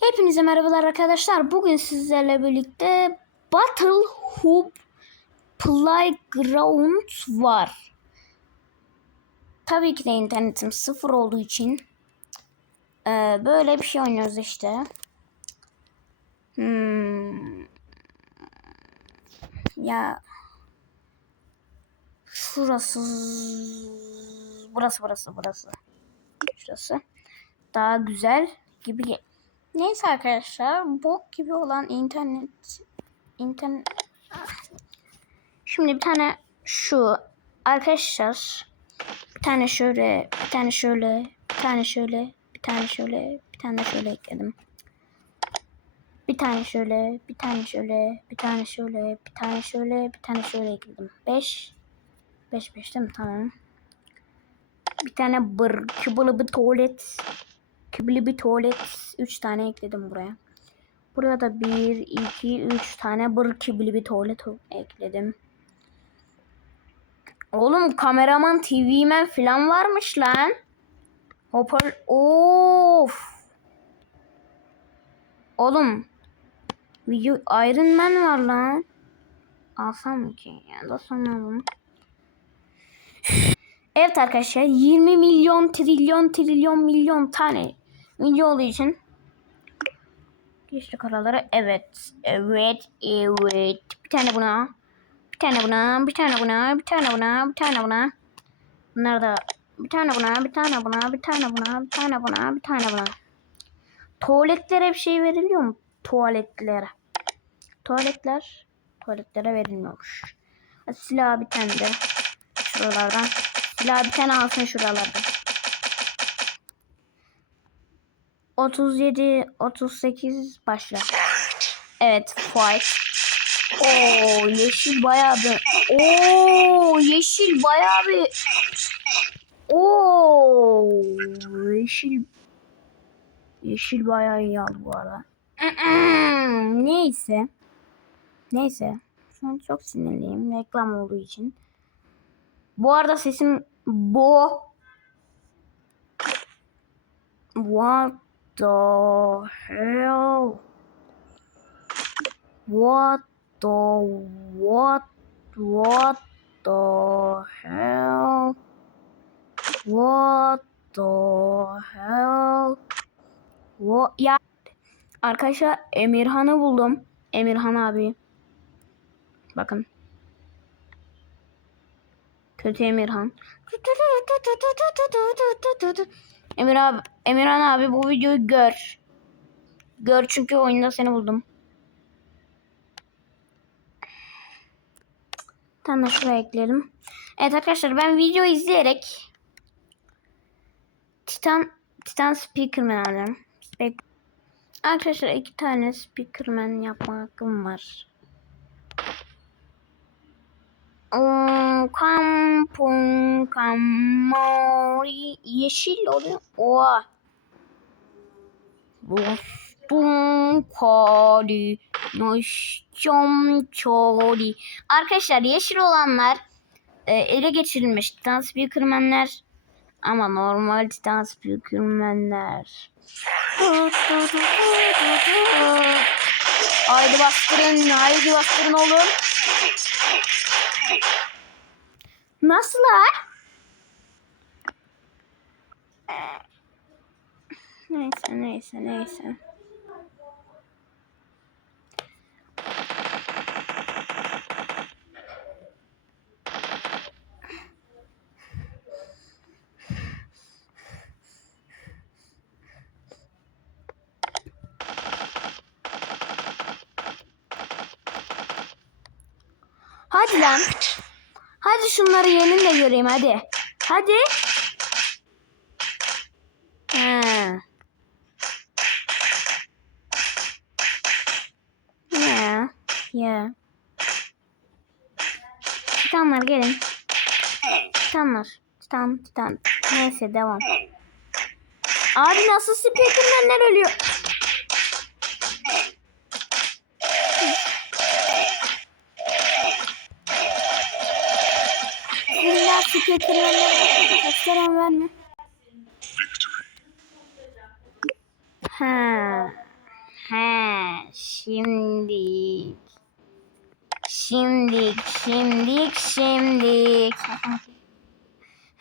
Hepinize merhabalar arkadaşlar. Bugün sizlerle birlikte Battle Hoop Playground var. Tabii ki de internetim sıfır olduğu için e, böyle bir şey oynuyoruz işte. Hmm. Ya şurası burası burası burası. Şurası daha güzel gibi Neyse arkadaşlar bok gibi olan internet internet Şimdi bir tane şu arkadaşlar bir tane şöyle bir tane şöyle bir tane şöyle bir tane şöyle bir tane şöyle ekledim. Bir tane şöyle bir tane şöyle bir tane şöyle bir tane şöyle bir tane şöyle ekledim. 5 5 5 değil mi? Tamam. Bir tane bır kübülü bir tuvalet kübülü bir tuvalet 3 tane ekledim buraya. Buraya da 1 2 3 tane bır kübülü bir tuvalet ekledim. Oğlum kameraman TV'men falan varmış lan. Hopper of. Oğlum video Iron Man var lan. Alsam mı ki? Ya da sanırım. Evet arkadaşlar 20 milyon trilyon trilyon milyon tane video olduğu için geçtik oralara. Evet. Evet. Evet. Bir tane buna. Bir tane buna. Bir tane buna. Bir tane buna. Bir tane buna. Bunlar da bir tane buna. Bir tane buna. Bir tane buna. Bir tane buna. Bir tane buna. Tuvaletlere bir şey veriliyor mu? Tuvaletlere. Tuvaletler tuvaletlere verilmiyormuş. Silah bir tane de şuralardan. Silah bir tane alsın şuralardan. 37 38 başla. Evet fight. Oo yeşil bayağı bir. Oo yeşil bayağı bir. Oo yeşil yeşil bayağı iyi aldı bu arada. Neyse. Neyse. Şu an çok sinirliyim reklam olduğu için. Bu arada sesim bu. What the hell? What the what what the hell? What the hell? What ya Arkadaşlar Emirhan'ı buldum. Emirhan abi. Bakın. Kötü Emirhan. Emir abi, Emirhan abi bu videoyu gör. Gör çünkü oyunda seni buldum. Tamam da şuraya ekleyelim. Evet arkadaşlar ben video izleyerek Titan Titan Speakerman alacağım. Spek arkadaşlar iki tane Speakerman yapma hakkım var. Kampung kamori yeşil oluyor. Oha. Dostum kari Noşcom çori Arkadaşlar yeşil olanlar e, ele geçirilmiş Titan Speakerman'ler ama normal Titan Speakerman'ler. Haydi bastırın, haydi bastırın oğlum. Nasıl ha? Neyse neyse neyse. Lan. Hadi şunları yenin de göreyim hadi. Hadi. Ha. Ya. Ya. Titanlar gelin. Titanlar. Titan, titan. Neyse devam. Abi nasıl speakermenler ölüyor? Speakermenler gösteren verme. Ha. He, şimdi. Şimdik, şimdik, şimdik.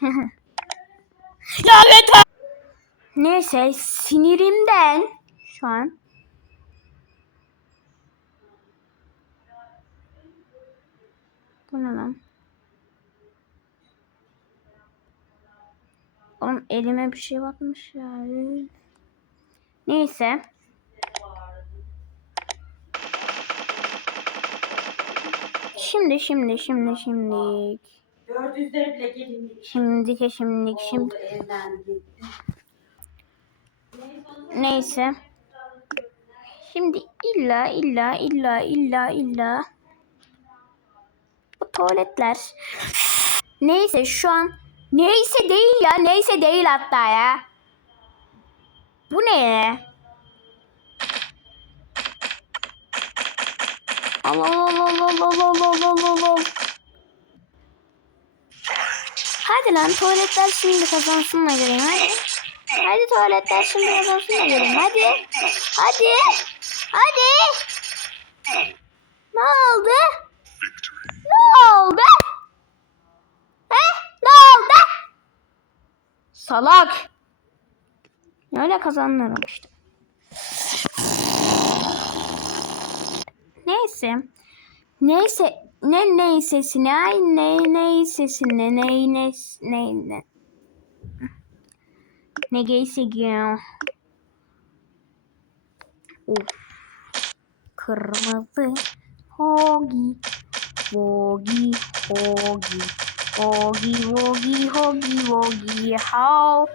Ya yeter. Neyse sinirimden şu an Bu ne lan? Oğlum elime bir şey batmış ya. Neyse. Şimdi şimdi şimdi şimdi. 400'lere bile gelindik. Şimdike şimdilik şimdi. Neyse. Şimdi illa illa illa illa illa bu tuvaletler. Neyse şu an Neyse değil ya. Neyse değil hatta ya. Bu ne? Allah Allah Allah Allah Allah Allah Hadi lan tuvaletler şimdi kazansın da göreyim hadi. Hadi tuvaletler şimdi kazansın da göreyim hadi. Hadi. Hadi. Ne oldu? Ne oldu? Salak. Öyle kazanırım işte. Neyse. Neyse. Ne neysesine ay ne neysesine ne ne ne ne. Ne geyse ya. Of. Kırmızı. Hogi. Wogi. Hogi. Wogi. Wogi. Hogi. Wogi. How.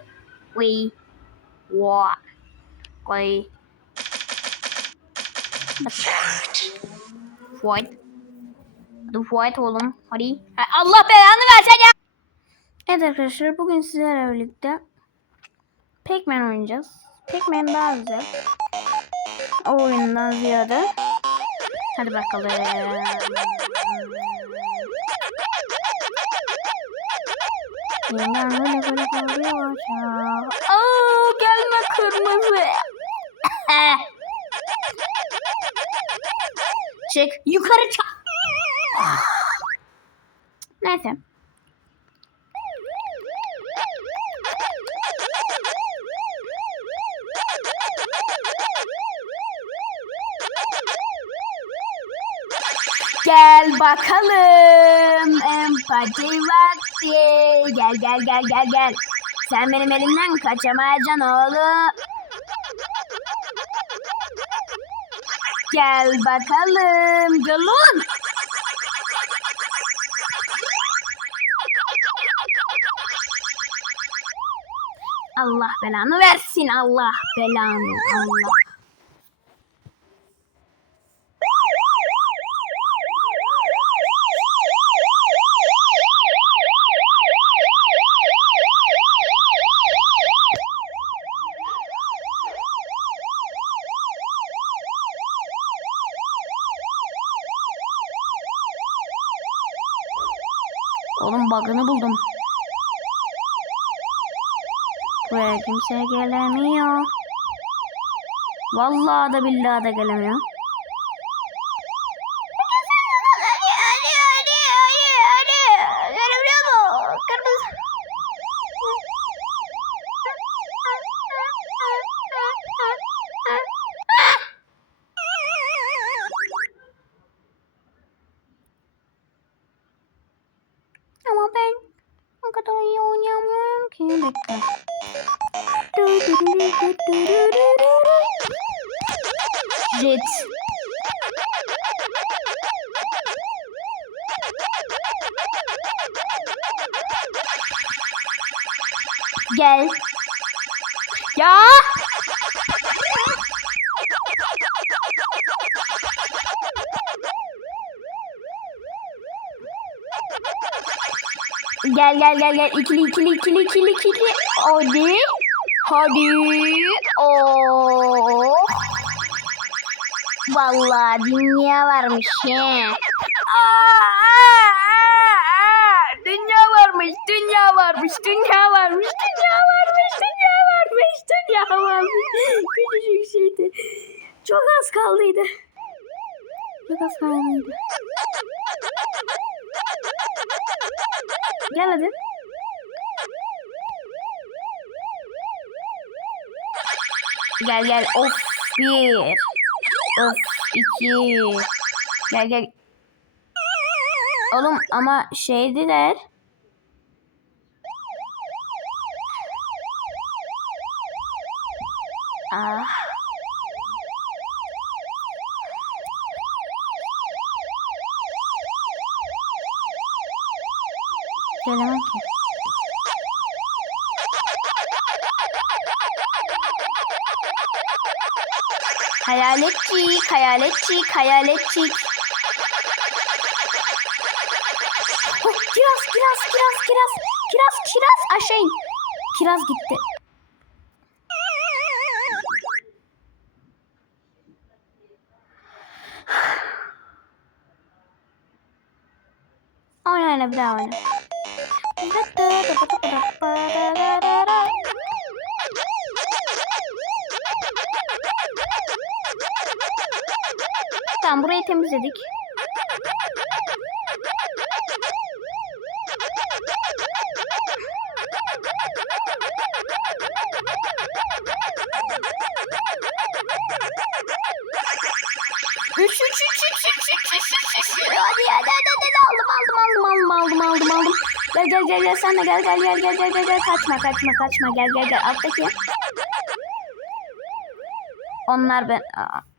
We. What. We. Fight. Hadi fight oğlum. Hadi. Allah belanı versen ya. Evet arkadaşlar bugün sizlerle birlikte Pac-Man oynayacağız. Pac-Man daha güzel. O oyundan ziyade. Hadi bakalım. Yeniden böyle böyle kalıyor aşağı. Aa, gelme kırmızı. Çık. Yukarı çık. Neyse. Gel bakalım empati vakti. Gel gel gel gel gel. Sen benim elimden kaçamayacaksın oğlum. Gel bakalım gülüm. Allah belanı versin Allah belanı Allah. Oğlum bug'ını buldum. Buraya kimse gelemiyor. Vallahi da billahi da gelemiyor. Hadi hadi hadi hadi hadi. Gelebiliyor mu? Kırmızı. Ama ben o kadar iyi oynayamıyorum ki. Bekle. Jet. Gel. Ya. Gel gel gel gel ikili ikili ikili ikili ikili. Hadi. Hadi. Oh. Vallahi dünya varmış he. Aa, aa, aa. Dünya varmış, dünya varmış, dünya varmış, dünya varmış, dünya varmış, dünya varmış. Küçücük şeydi. Çok az kaldıydı. Çok az kaldıydı. Gel hadi. Gel gel. Of bir. Of iki. Gel gel. Oğlum ama şeydiler. Ah. Gelemem ki. Hayaletçik, hayaletçik, hayaletçik. Oh, kiraz, kiraz, kiraz, kiraz, kiraz, aşağı in. Kiraz gitti. Oyna oyna bir daha oyna. Tamam burayı temizledik. Üç, üç, üç, üç, üç, üç, üç, üç, üç. Hadi hadi hadi hadi aldım aldım aldım aldım aldım aldım aldım. Gel gel gel gel sen de gel gel gel gel gel gel gel kaçma kaçma kaçma gel gel gel alttaki. Onlar ben. Aa.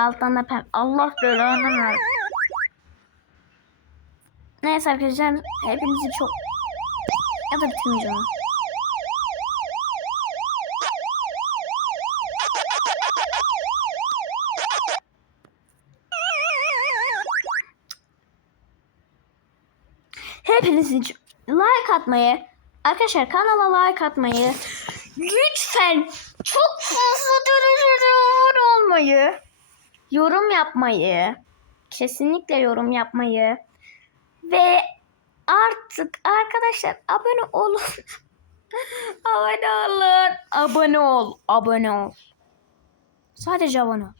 Alttan da pem. Allah belanı ver. Neyse arkadaşlar hepinizi çok ya da bitirmeyeceğim. ha. Hepinizin çok- like atmayı, arkadaşlar kanala like atmayı, lütfen çok fazla derecede abone olmayı, yorum yapmayı, kesinlikle yorum yapmayı ve artık arkadaşlar abone olun. abone olun. Abone ol. Abone ol. Sadece abone ol.